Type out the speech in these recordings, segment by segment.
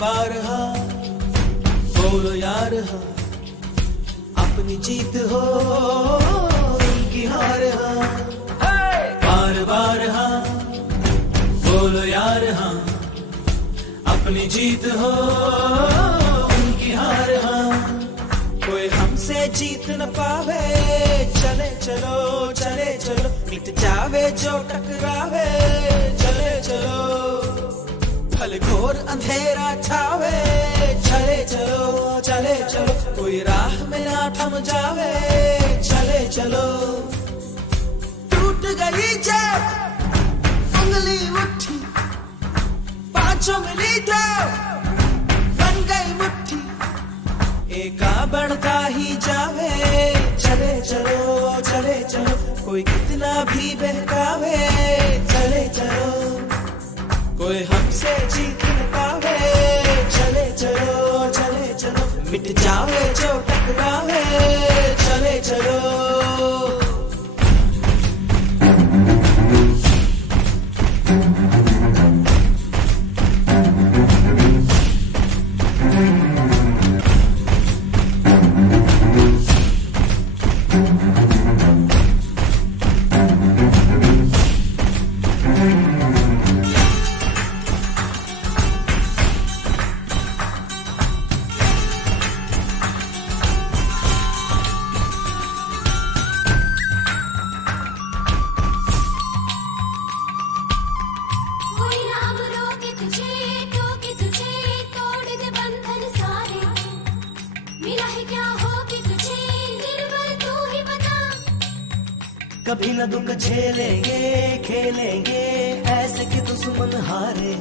बार हाँ बोलो यार हाँ, अपनी जीत हो उनकी हार हाँ। बार बार हाँ बोलो यार हाँ, अपनी जीत हो उनकी हार हाँ। कोई हमसे जीत न पावे, चले चलो चले चलो, मिट जावे जो टकरावे, चले चलो। भले घोर अंधेरा छावे, चले चलो चले चलो, कोई राह में ना थम जावे, चले चलो। टूट गई जब उंगली मुट्ठी, पांचों मिली तो बन गई मुट्ठी, एका बढ़ता ही जावे, चले चलो चले चलो, कोई कितना भी बहकावे, चले चलो। कोई हमसे जीत न पावे, चले चलो चले चलो, मिट जावे जो टकरावे, चले चलो। कभी न दुख झेलेंगे खेलेंगे ऐसे कि दुश्मन हारे,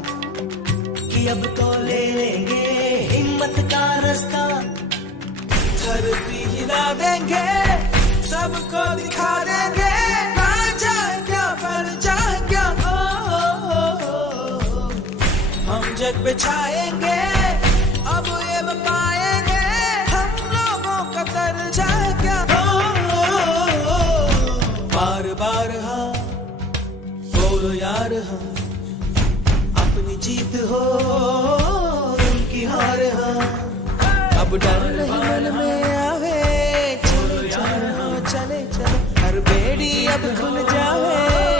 कि अब तो ले लेंगे हिम्मत का रास्ता। धरती हिला देंगे, सबको दिखा देंगे, ना जाए क्या पर जाए क्या, हम जग पे छाएंगे, अब ये पाएंगे हम लोगों का तर जाए क्या। बार बार हाँ बोलो यार हाँ, अपनी जीत हो उनकी हार हाँ। अब डर नहीं मन में आवे, चलो चलो चले चलो, हर बेड़ी अब खुल जावे।